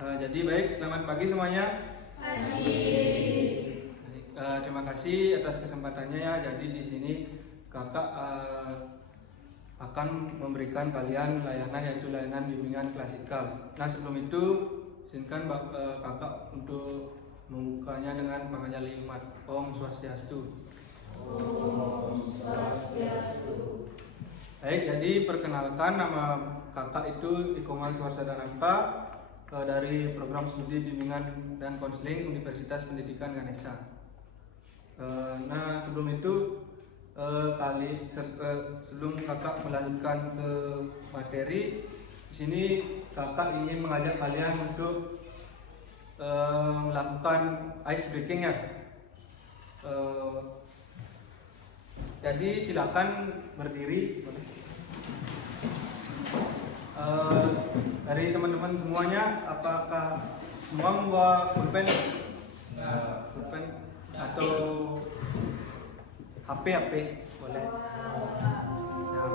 Jadi baik, selamat pagi semuanya. Terima kasih atas kesempatannya ya. Jadi di sini kakak akan memberikan kalian layanan, yaitu layanan bimbingan klasikal. Nah sebelum itu izinkan kakak untuk membukanya dengan menghayali umat. Om Swastiastu. Om Swastiastu. Baik, jadi perkenalkan, nama kakak itu Ikoman Suarsadanamka dari program studi bimbingan dan konseling Universitas Pendidikan Ganesha. Nah sebelum itu sebelum kakak melanjutkan ke materi, di sini kakak ingin mengajak kalian untuk melakukan ice breaking ya. Jadi silakan berdiri. Dari teman-teman semuanya, apakah semua membawa pulpen? Pulpen atau HP boleh. Nah,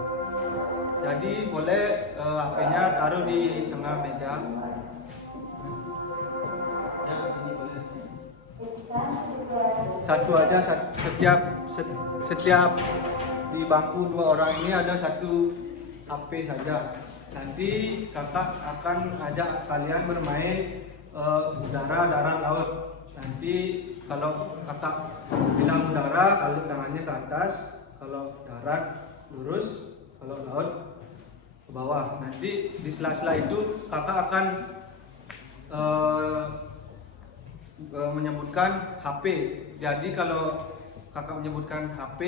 jadi boleh HP-nya taruh di tengah meja. Ya, ini boleh. Satu aja, setiap di bangku 2 orang ini ada satu HP saja. Nanti kakak akan ajak kalian bermain udara, darat, laut. Nanti kalau kakak bilang udara, kalau tangannya ke atas, kalau darat lurus, kalau laut ke bawah. Nanti di sela-sela itu kakak akan menyebutkan HP. Jadi kalau kakak menyebutkan HP,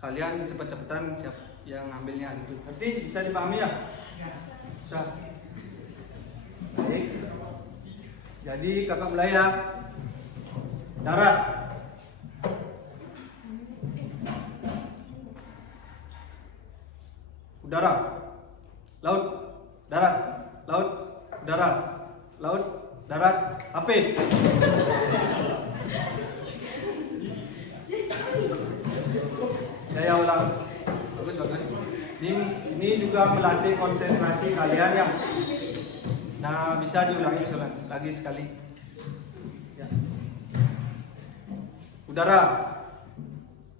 kalian cepat-cepatan siap yang ngambilnya gitu. Nanti bisa dipahami ya? Bisa. Baik. Jadi kakak mulai ya. Darat. Udara. Laut. Darat. Laut. Udara. Laut. Darat. HP. Saya ulang. Bagus. Ini juga melatih konsentrasi kalian ya. Nah, bisa diulangi lagi sekali. Ya. Udara,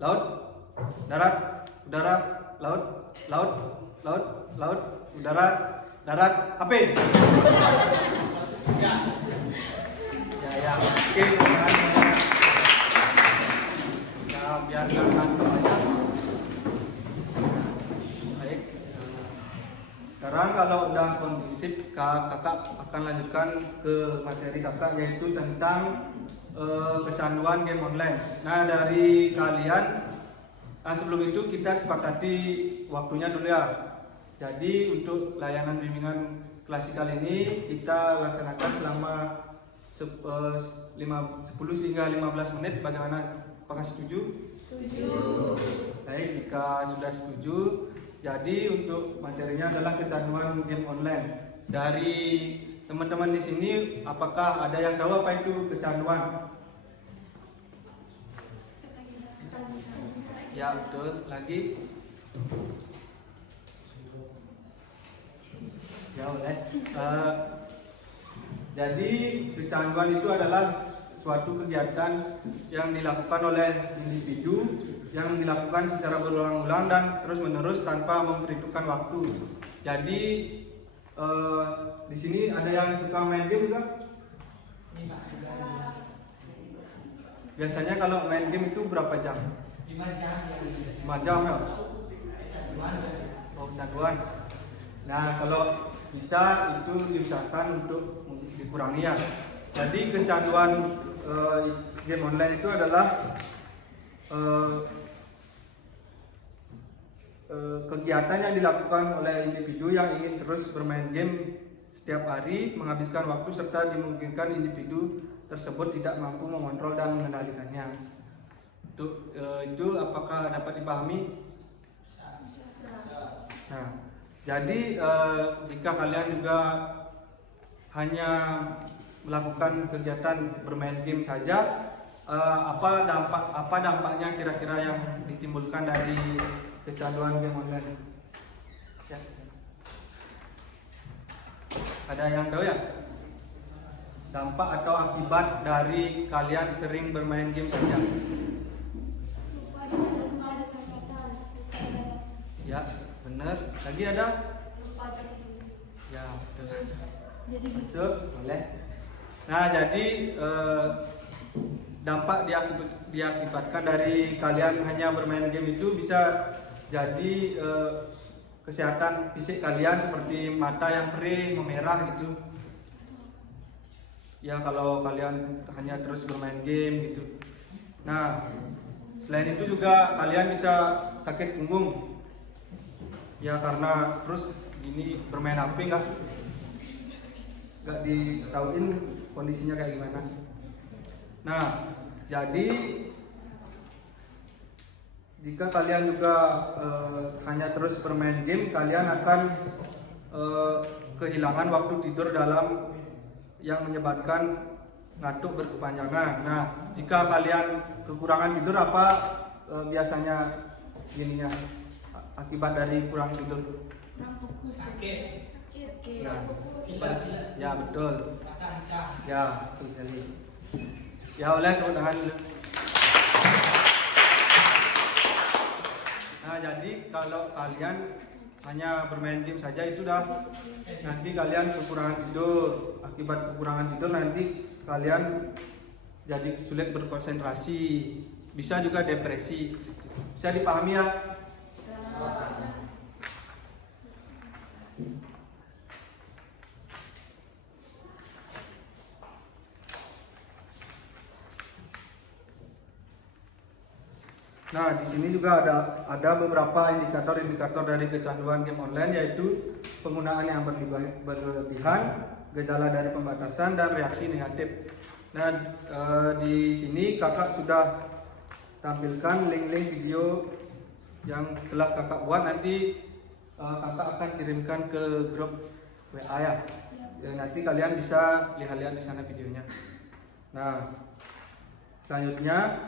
laut, darat, udara, laut, laut, laut, laut, udara, darat, HP. Ya. Oke, ya, biar ngantuk aja. Sekarang kalau udah kondusif, kakak akan lanjutkan ke materi kakak, yaitu tentang kecanduan game online. Nah dari kalian, sebelum itu kita sepakati waktunya dulu ya. Jadi untuk layanan bimbingan klasikal ini kita laksanakan selama 10 hingga 15 menit. Bagaimana? Apakah setuju? Setuju. Baik, jika sudah setuju, jadi untuk materinya adalah kecanduan game online. Dari teman-teman di sini, apakah ada yang tahu apa itu kecanduan? Ya betul. Lagi? Ya boleh. Jadi kecanduan itu adalah suatu kegiatan yang dilakukan oleh individu, yang dilakukan secara berulang-ulang dan terus-menerus tanpa memperhitungkan waktu. Jadi di sini ada yang suka main game juga? Biasanya kalau main game itu berapa jam? 5 jam ya? Oh, kecanduan. Nah kalau bisa itu diusahakan untuk dikurangi ya. Jadi kecanduan game online itu adalah kegiatan yang dilakukan oleh individu yang ingin terus bermain game setiap hari, menghabiskan waktu serta dimungkinkan individu tersebut tidak mampu mengontrol dan mengendalikannya. Itu apakah dapat dipahami? Nah, jadi jika kalian juga hanya melakukan kegiatan bermain game saja, apa dampaknya kira-kira yang ditimbulkan dari kecanduan game online? Ya. Ada yang tahu ya? dampak atau akibat dari kalian sering bermain game saja? Lupa dan ada sangkatan. Ya, benar. Lagi ada? Lupa jadi. Ya, betul. Jadi bisa. Masuk, boleh. Nah, jadi dampak diakibatkan dari kalian hanya bermain game itu bisa jadi kesehatan fisik kalian seperti mata yang perih, memerah gitu. Ya kalau kalian hanya terus bermain game gitu. Nah, selain itu juga kalian bisa sakit punggung. Ya karena terus ini bermain HP nggak ditauin kondisinya kayak gimana. Nah, jadi jika kalian juga hanya terus bermain game, kalian akan kehilangan waktu tidur dalam yang menyebabkan ngantuk berkepanjangan. Nah, jika kalian kekurangan tidur apa biasanya gininya akibat dari kurang tidur? Kurang fokus. Sakit. Ya, Fokus. ya betul. Ya, betul sekali. Ya, oleh tepuk tangan dulu. Nah, jadi kalau kalian hanya bermain game saja itu dah nanti kalian kekurangan tidur. Akibat kekurangan tidur nanti kalian jadi sulit berkonsentrasi, bisa juga depresi. Bisa dipahami ya? Nah, di sini juga ada beberapa indikator dari kecanduan game online, yaitu penggunaan yang berlebihan, gejala dari pembatasan, dan reaksi negatif. Nah, di sini kakak sudah tampilkan link-link video yang telah kakak buat. Nanti kakak akan kirimkan ke grup WA ya. Nanti kalian bisa lihat-lihat di sana videonya. Nah, selanjutnya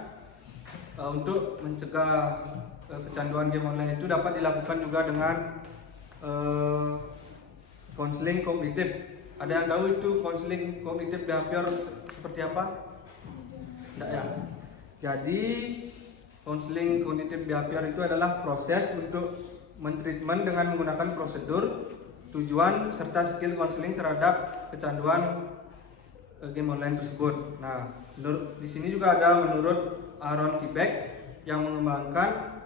untuk mencegah kecanduan game online itu dapat dilakukan juga dengan konseling kognitif. Ada yang tahu itu konseling kognitif behavior seperti apa? Tidak ya. Jadi konseling kognitif behavior itu adalah proses untuk mentreatment dengan menggunakan prosedur, tujuan serta skill konseling terhadap kecanduan game online tersebut. Nah, di sini juga ada menurut Aaron Tibek yang mengembangkan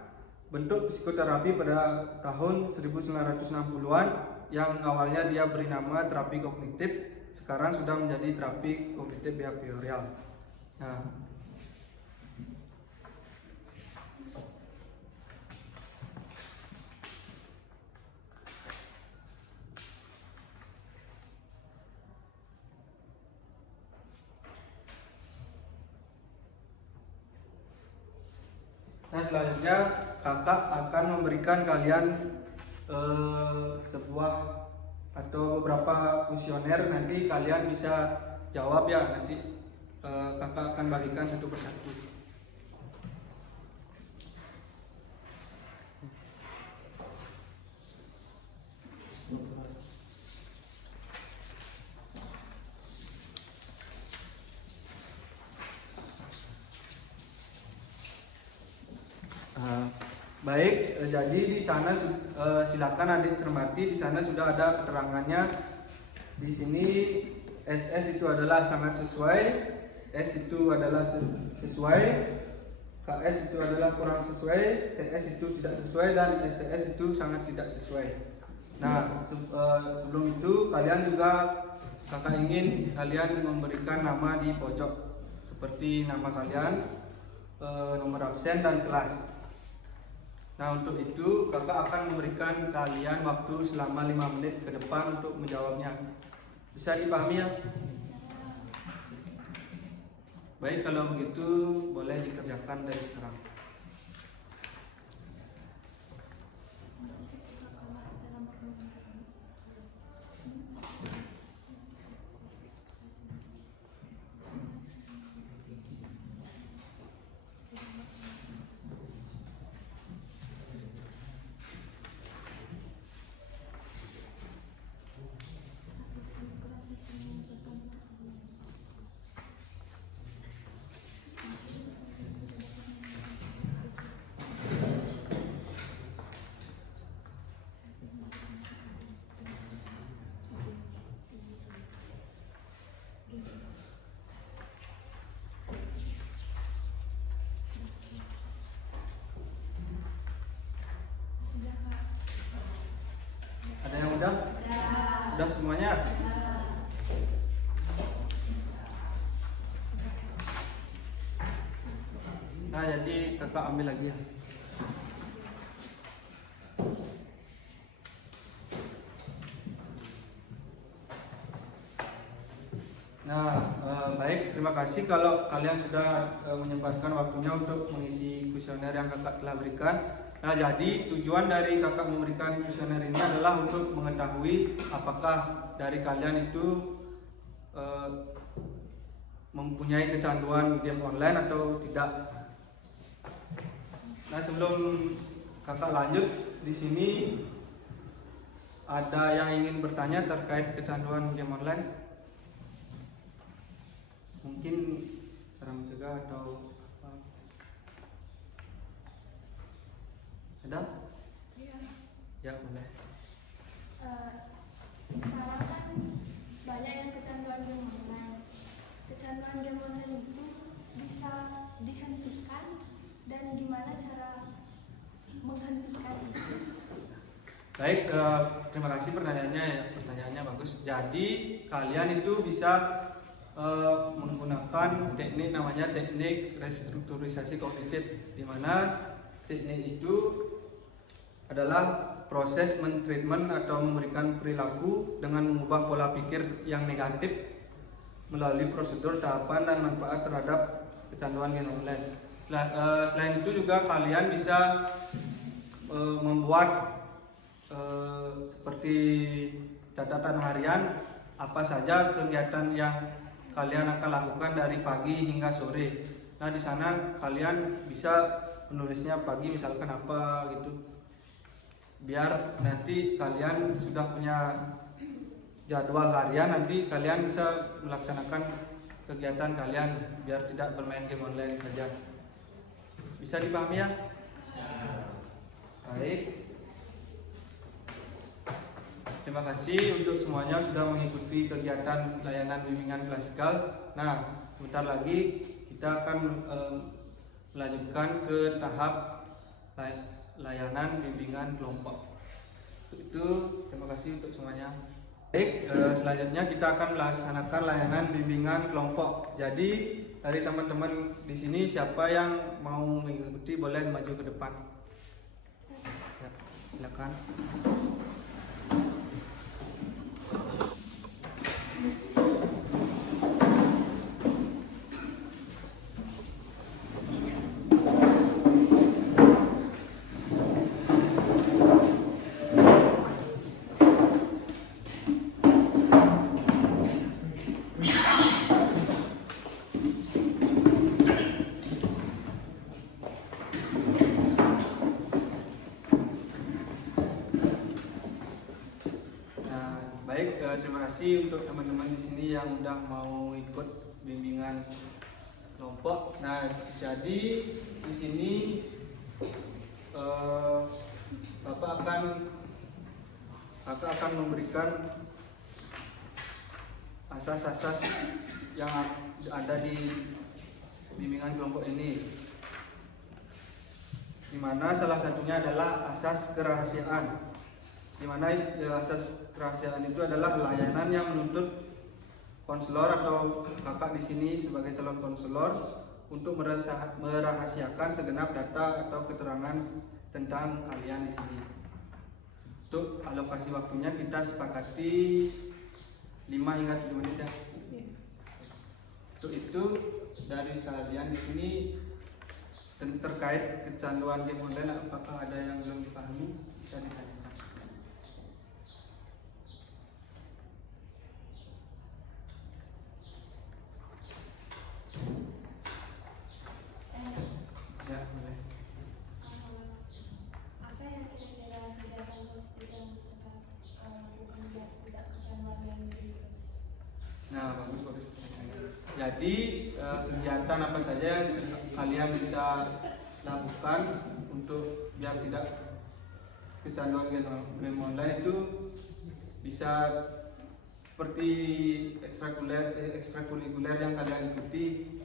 bentuk psikoterapi pada tahun 1960-an yang awalnya dia beri nama terapi kognitif, sekarang sudah menjadi terapi kognitif behavioral. Nah, selanjutnya kakak akan memberikan kalian sebuah atau beberapa kuesioner. Nanti kalian bisa jawab ya. Nanti kakak akan bagikan satu persatu. Baik, jadi di sana silakan adik cermati, di sana sudah ada keterangannya. Di sini SS itu adalah sangat sesuai, S itu adalah sesuai, KS itu adalah kurang sesuai, TS itu tidak sesuai, dan STS itu sangat tidak sesuai. Nah, sebelum itu kalian juga kakak ingin kalian memberikan nama di pojok seperti nama kalian, nomor absen, dan kelas. Nah, untuk itu kakak akan memberikan kalian waktu selama 5 menit ke depan untuk menjawabnya. Bisa dipahami ya? Baik, kalau begitu boleh dikerjakan dari sekarang. Udah semuanya? Nah, jadi kakak ambil lagi ya. Nah, baik, terima kasih kalau kalian sudah menyempatkan waktunya untuk mengisi kuesioner yang kakak telah berikan. Nah, jadi tujuan dari kakak memberikan kuesioner ini adalah untuk mengetahui apakah dari kalian itu mempunyai kecanduan game online atau tidak. Nah, sebelum kakak lanjut, di sini ada yang ingin bertanya terkait kecanduan game online? Mungkin cara mencegah atau apa? Ada? Iya. Ya, boleh. Sekarang kan banyak yang kecanduan game online. Kecanduan game online itu bisa dihentikan dan gimana cara menghentikan? Baik, terima kasih pertanyaannya ya. Pertanyaannya bagus. Jadi kalian itu bisa menggunakan teknik namanya teknik restrukturisasi kognitif, di mana teknik itu adalah proses mentreatment atau memberikan perilaku dengan mengubah pola pikir yang negatif melalui prosedur, tahapan, dan manfaat terhadap kecanduan game online. Selain itu juga kalian bisa membuat seperti catatan harian apa saja kegiatan yang kalian akan lakukan dari pagi hingga sore. Nah, di sana kalian bisa menulisnya pagi misalkan apa gitu. Biar nanti kalian sudah punya jadwal harian, nanti kalian bisa melaksanakan kegiatan kalian biar tidak bermain game online saja. Bisa dipahami ya? Baik. Terima kasih untuk semuanya sudah mengikuti kegiatan layanan bimbingan klasikal. Nah, sebentar lagi kita akan melanjutkan ke tahap layanan bimbingan kelompok. Itu terima kasih untuk semuanya. Baik, selanjutnya kita akan melaksanakan layanan bimbingan kelompok. Jadi dari teman-teman di sini siapa yang mau mengikuti boleh maju ke depan. Ya, silakan. Terima kasih untuk teman-teman di sini yang udah mau ikut bimbingan kelompok. Nah, jadi di sini Kakak akan memberikan asas-asas yang ada di bimbingan kelompok ini, di mana salah satunya adalah asas kerahasiaan. Di mana asas kerahasiaan itu adalah layanan yang menuntut konselor atau kakak di sini sebagai calon konselor untuk merahasiakan segenap data atau keterangan tentang kalian di sini. Untuk alokasi waktunya kita sepakati 5 hingga 7 menit ya. Untuk itu dari kalian di sini terkait kecanduan game online, apakah ada yang belum dipahami bisa ditanyakan. Ya, boleh. Apa yang kira-kira kegiatan positif yang bisa lakukan biar tidak kecanduan yang virus? Nah, bagus. Jadi kegiatan apa saja yang kalian bisa lakukan untuk biar tidak kecanduan game online itu bisa seperti ekstrakurikuler yang kalian ikuti,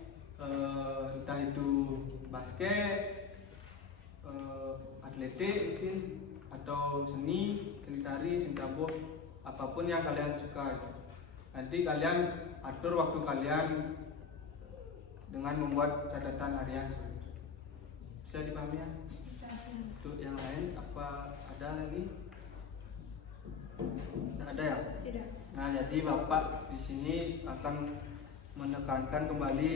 entah itu basket, atletik mungkin, atau seni tari, seni tabuh, apapun yang kalian suka. Nanti kalian atur waktu kalian dengan membuat catatan harian. Bisa dipahami ya? Untuk yang lain apa ada lagi? Tidak ada ya? Tidak. Nah, jadi Bapak di sini akan menekankan kembali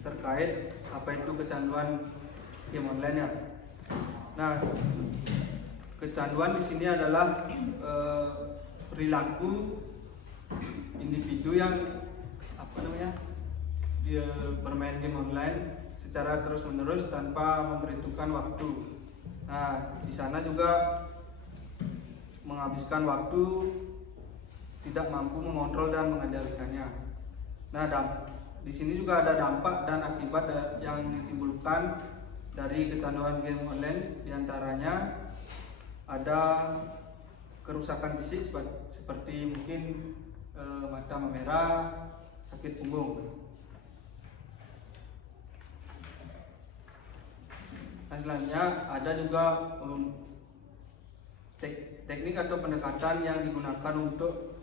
terkait apa itu kecanduan game online ya. Nah, kecanduan di sini adalah perilaku individu yang dia bermain game online secara terus-menerus tanpa memperhitungkan waktu. Nah, di sana juga menghabiskan waktu, tidak mampu mengontrol dan mengendalikannya. Nah, di sini juga ada dampak dan akibat yang ditimbulkan dari kecanduan game online. Di antaranya ada kerusakan fisik seperti mungkin mata memerah, sakit punggung. Nah, selanjutnya ada juga teknik atau pendekatan yang digunakan untuk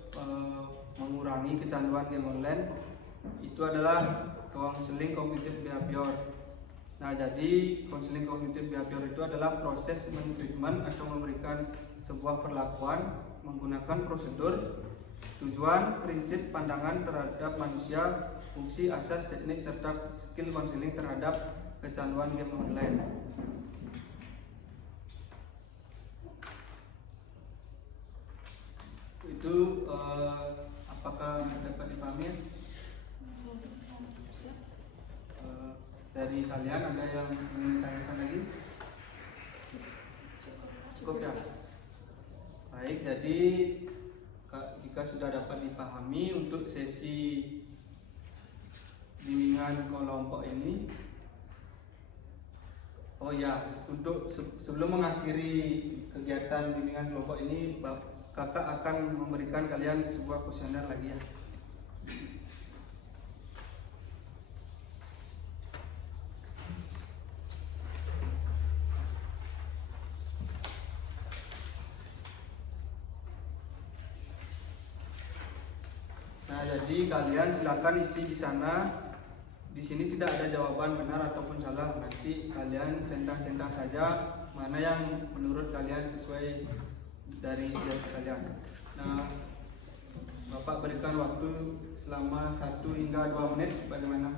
mengurangi kecanduan game online. Itu adalah counseling cognitive behavior. Nah, jadi counseling cognitive behavior itu adalah proses mentreatment atau memberikan sebuah perlakuan menggunakan prosedur, tujuan, prinsip, pandangan terhadap manusia, fungsi, asas, teknik, serta skill counseling terhadap kecanduan game online. Itu apakah dapat dipahami? Dari kalian ada yang ingin tanyakan lagi? Cukup ya? Baik, jadi jika sudah dapat dipahami untuk sesi bimbingan kelompok ini, oh ya, untuk sebelum mengakhiri kegiatan bimbingan kelompok ini, kakak akan memberikan kalian sebuah kuesioner lagi ya. Nah, jadi kalian silakan isi di sana. Di sini tidak ada jawaban benar ataupun salah. Nanti kalian centang-centang saja mana yang menurut kalian sesuai dari siap kalian. Nah, Bapak berikan waktu selama 1 hingga 2 menit. Bagaimana?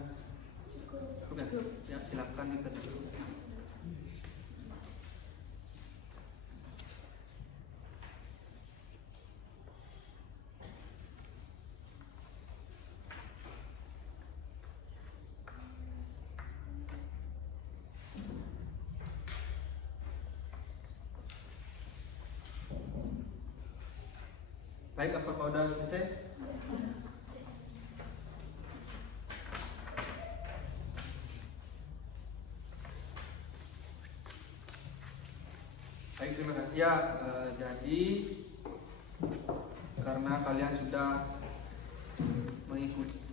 Oke, ya silakan diketik. Baik, apakah sudah selesai? Baik, terima kasih ya. Jadi karena kalian sudah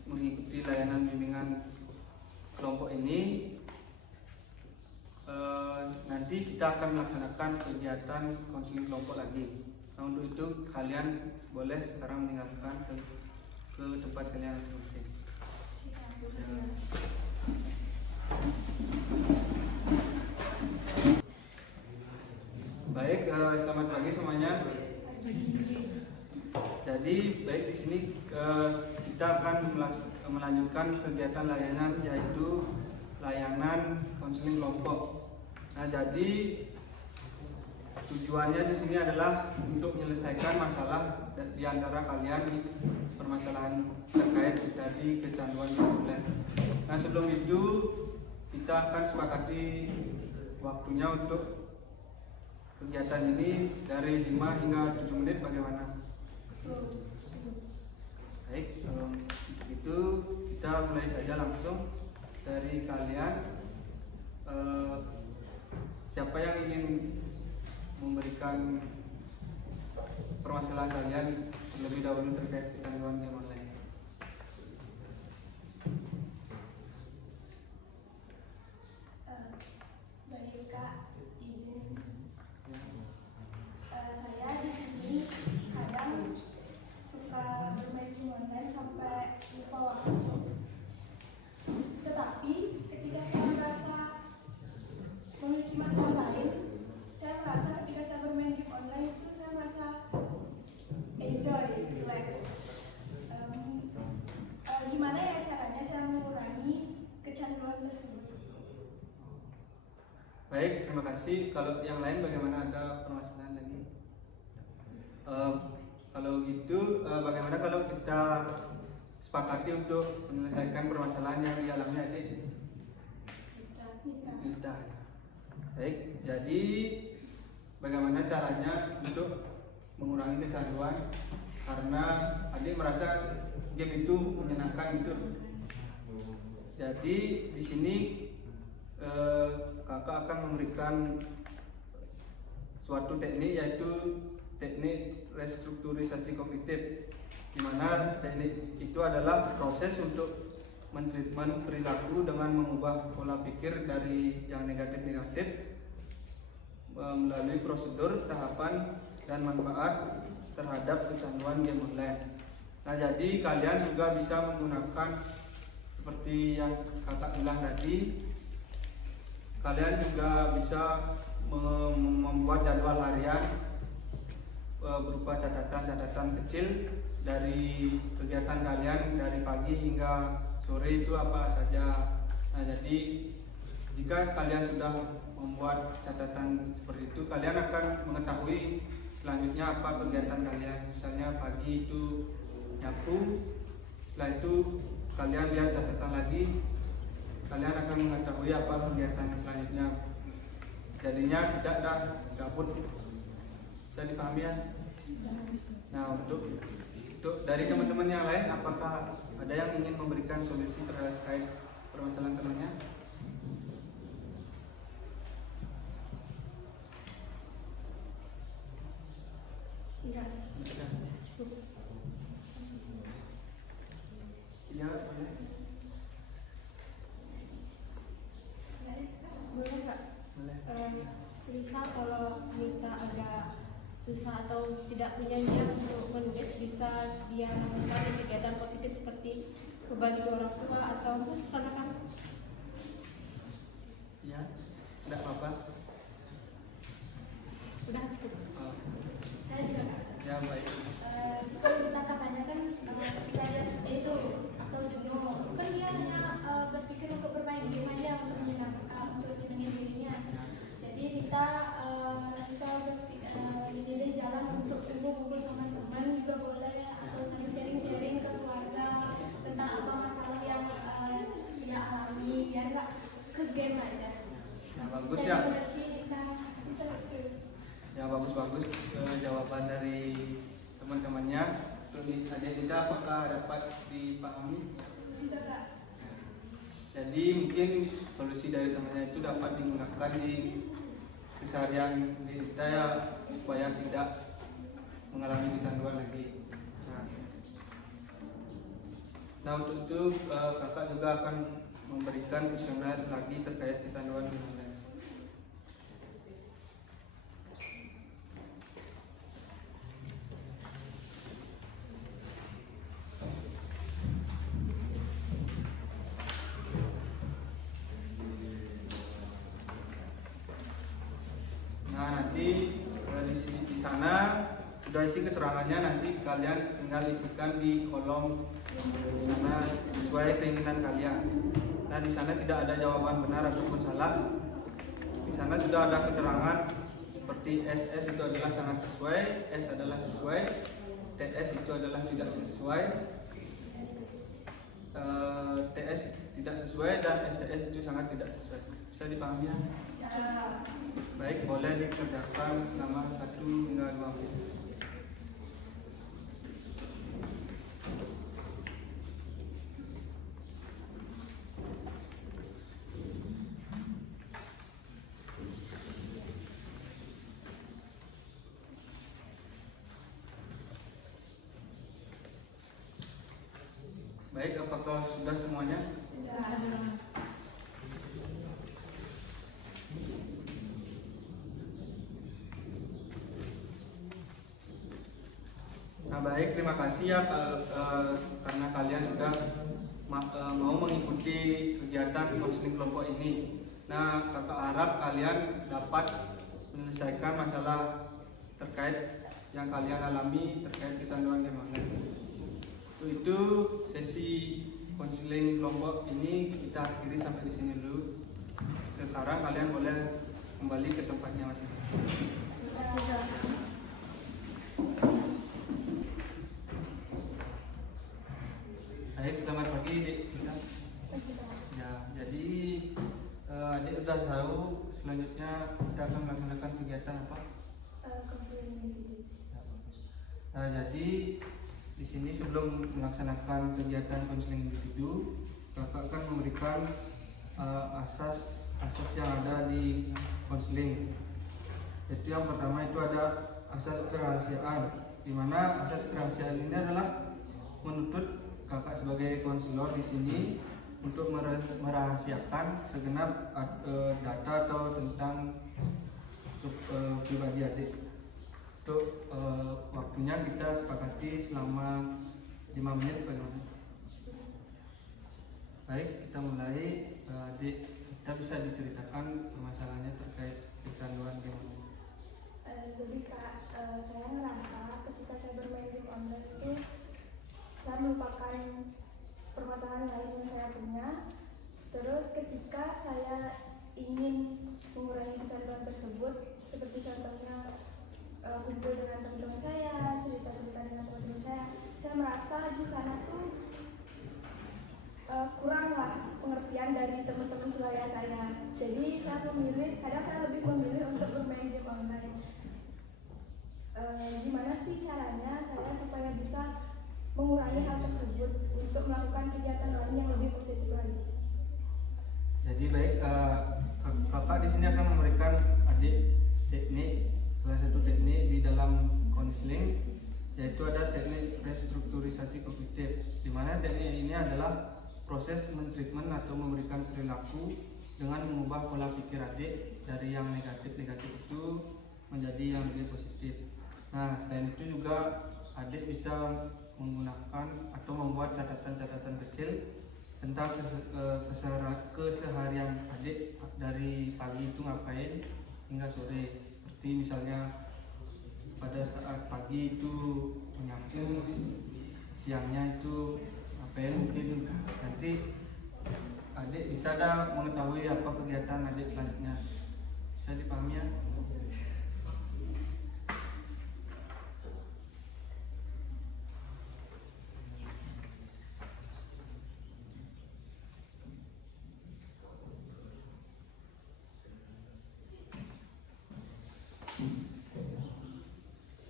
mengikuti layanan bimbingan kelompok ini, nanti kita akan melaksanakan kegiatan konseling kelompok lagi. Nah, untuk itu kalian boleh sekarang meninggalkan ke tempat kalian masing-masing. Baik, selamat pagi semuanya. Jadi baik, di sini kita akan melanjutkan kegiatan layanan, yaitu layanan konseling kelompok. Nah, jadi tujuannya di sini adalah untuk menyelesaikan masalah di antara kalian, permasalahan terkait dari kecanduan online. Nah, sebelum itu kita akan sepakati waktunya untuk kegiatan ini dari 5 hingga 7 menit. Bagaimana? Baik, untuk itu kita mulai saja langsung dari kalian. Siapa yang ingin memberikan permasalahan kalian terlebih dahulu terkait kecanduan game online? Baik Kak, izin. Saya di sini kadang bawah. Tetapi ketika saya merasa memiliki masalah lain, saya merasa ketika saya bermain game online itu saya merasa enjoy, relax. Gimana ya caranya saya mengurangi kecanduan tersebut? Baik, terima kasih. Kalau yang lain bagaimana, ada permasalahan lagi? Kalau gitu, bagaimana kalau kita sepakati untuk menyelesaikan permasalahan yang dialami adik? Tidak. Baik, jadi bagaimana caranya untuk mengurangi kecanduan? Karena adik merasa game itu menyenangkan gitu. Jadi di sini kakak akan memberikan suatu teknik, yaitu teknik restrukturisasi kognitif, di mana teknik itu adalah proses untuk mentreatment perilaku dengan mengubah pola pikir dari yang negatif-negatif melalui prosedur, tahapan, dan manfaat terhadap kecanduan game online. Nah, jadi kalian juga bisa menggunakan seperti yang kakak bilang tadi. Kalian juga bisa membuat jadwal harian berupa catatan-catatan kecil dari kegiatan kalian dari pagi hingga sore itu apa saja. Nah, jadi jika kalian sudah membuat catatan seperti itu, kalian akan mengetahui selanjutnya apa kegiatan kalian. Misalnya pagi itu nyapu, setelah itu kalian lihat catatan lagi, kalian akan mengetahui apa kegiatan selanjutnya. Jadinya tidak ada gabut. Bisa dipahami ya? Nah, untuk dari teman-teman yang lain, apakah ada yang ingin memberikan solusi terkait permasalahan temannya? Tidak. Ya, boleh. Boleh nggak? Boleh. Semisal kalau kita agak susah atau tidak punya niat untuk menulis, bisa dia lakukan kegiatan positif seperti membantu orang tua atau melaksanakan. Ya, tidak apa-apa. Udah cukup. Oh, Saya juga. ya baik. Kalau kita katanya kan kita ada seperti itu atau jenuh, kan dia hanya berpikir untuk bermain game aja untuk menyenangkan, untuk menyenangkan dirinya. Jadi kita bisa memilih jalan untuk kumpul-kumpul sama teman juga boleh, atau saling sharing-sharing ke keluarga tentang apa masalah yang dia alami, biar nggak ke game aja. Nah, bagus ya. Kita bisa Ya, bagus-bagus jawaban dari teman-temannya. Untuk adik Dinda, apakah dapat dipahami? Bisa Kak? Jadi mungkin solusi dari temannya itu dapat digunakan di keseharian kita ya, supaya tidak mengalami kecanduan lagi. Nah, untuk itu kakak juga akan memberikan kuesioner lagi terkait kecanduan online. Nah, nanti di sana sudah isi keterangannya, nanti kalian tinggal isikan di kolom di sana sesuai keinginan kalian. Nah, di sana tidak ada jawaban benar ataupun salah. Di sana sudah ada keterangan seperti SS itu adalah sangat sesuai, S adalah sesuai, TS itu adalah tidak sesuai, TS tidak sesuai, dan STS itu sangat tidak sesuai. Bisa dipahami ya? Baik, boleh dikerjakan selama 1 hingga 2 menit. Baik, apakah sudah semuanya? Nah, baik, terima kasih. kasih ya karena kalian sudah mau mengikuti kegiatan konseling kelompok ini. Nah, kakak harap kalian dapat menyelesaikan masalah terkait yang kalian alami terkait kecanduan game online. Itu sesi konseling kelompok ini kita akhiri sampai di sini dulu. Sekarang kalian boleh kembali ke tempatnya masing-masing. Baik, selamat pagi Dek. Ya, jadi adik sudah tahu selanjutnya kita akan melaksanakan kegiatan apa? Konseling individu. Ya, bagus. Jadi di sini sebelum melaksanakan kegiatan konseling individu, kakak akan memberikan asas yang ada di konseling. Jadi yang pertama itu ada asas kerahasiaan, di mana asas kerahasiaan ini adalah menuntut kakak sebagai konselor di sini untuk merahasiakan segenap data atau tentang pribadi adik. Untuk waktunya kita sepakati selama 5 menit bagaimana? Baik, kita mulai. Adik, kita bisa diceritakan permasalahannya terkait kecanduan game online. Jadi Kak, saya merasa ketika saya bermain game online itu saya melupakan permasalahan lain yang saya punya. Terus ketika saya ingin mengurangi kecanduan tersebut, seperti contohnya kumpul dengan teman-teman saya, cerita-cerita dengan teman-teman saya merasa di sana tuh kuranglah pengertian dari teman-teman sebaya saya. Jadi kadang saya lebih memilih untuk bermain game online. Gimana sih caranya saya supaya bisa mengurangi hal tersebut untuk melakukan kegiatan lain yang lebih positif lagi? Jadi baik, kakak di sini akan memberikan adik teknik, salah satu teknik di dalam konseling, yaitu ada teknik restrukturisasi kognitif, di mana teknik ini adalah proses mentreatment atau memberikan perilaku dengan mengubah pola pikir adik dari yang negatif-negatif itu menjadi yang lebih positif. Nah, selain itu juga adik bisa menggunakan atau membuat catatan-catatan kecil tentang keseharian adik dari pagi itu ngapain hingga sore. Seperti misalnya pada saat pagi itu menyapu, siangnya itu ngapain, mungkin nanti adik bisa mengetahui apa kegiatan adik selanjutnya. Bisa dipahami ya?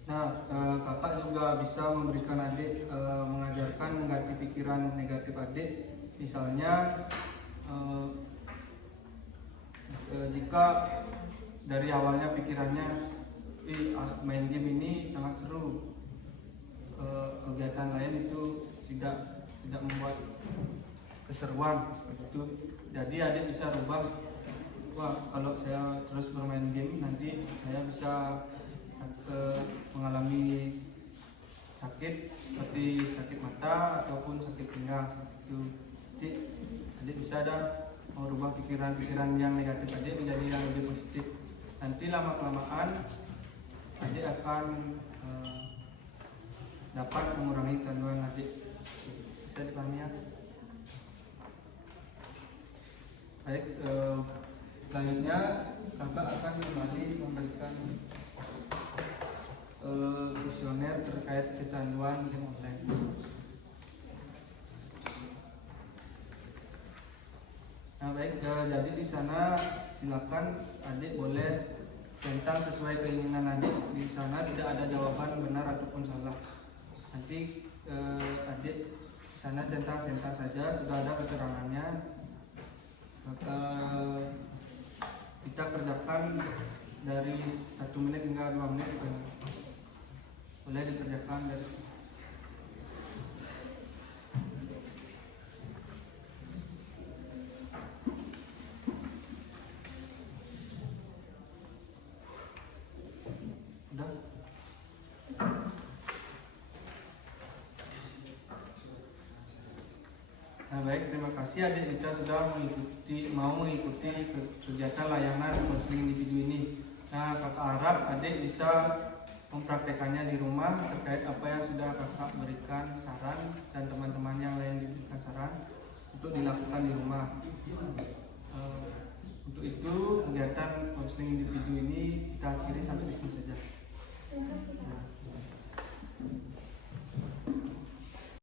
Nah, kakak juga bisa memberikan adik, mengajarkan mengganti pikiran negatif adik. Misalnya, jika dari awalnya pikirannya main game ini sangat seru, kegiatan lain itu tidak membuat keseruan seperti itu. Jadi adik bisa rubah, wah kalau saya terus bermain game nanti saya bisa mengalami sakit seperti sakit mata ataupun sakit pinggang seperti itu. Jadi adik bisa merubah pikiran-pikiran yang negatif adik menjadi yang lebih positif. Nanti lama-kelamaan adik akan dapat mengurangi kecanduan adik. Bisa dipahami ya? Baik, selanjutnya kakak akan kembali memberikan kuesioner terkait kecanduan game online. Nah baik, jadi di sana silakan adik boleh centang sesuai keinginan adik. Di sana tidak ada jawaban benar ataupun salah. Nanti adik di sana centang saja, sudah ada keterangannya. Kita kerjakan dari 1 menit hingga 2 menit boleh dikerjakan dari udah. Nah, baik, terima kasih adik Rita sudah mau mengikuti kegiatan layanan konseling individu ini. Nah, kakak harap adik bisa mempraktekannya di rumah terkait apa yang sudah kakak berikan saran dan teman-teman yang lain diberikan saran untuk dilakukan di rumah. Untuk itu kegiatan konseling individu ini kita akhiri sampai di sini saja. Terima kasih.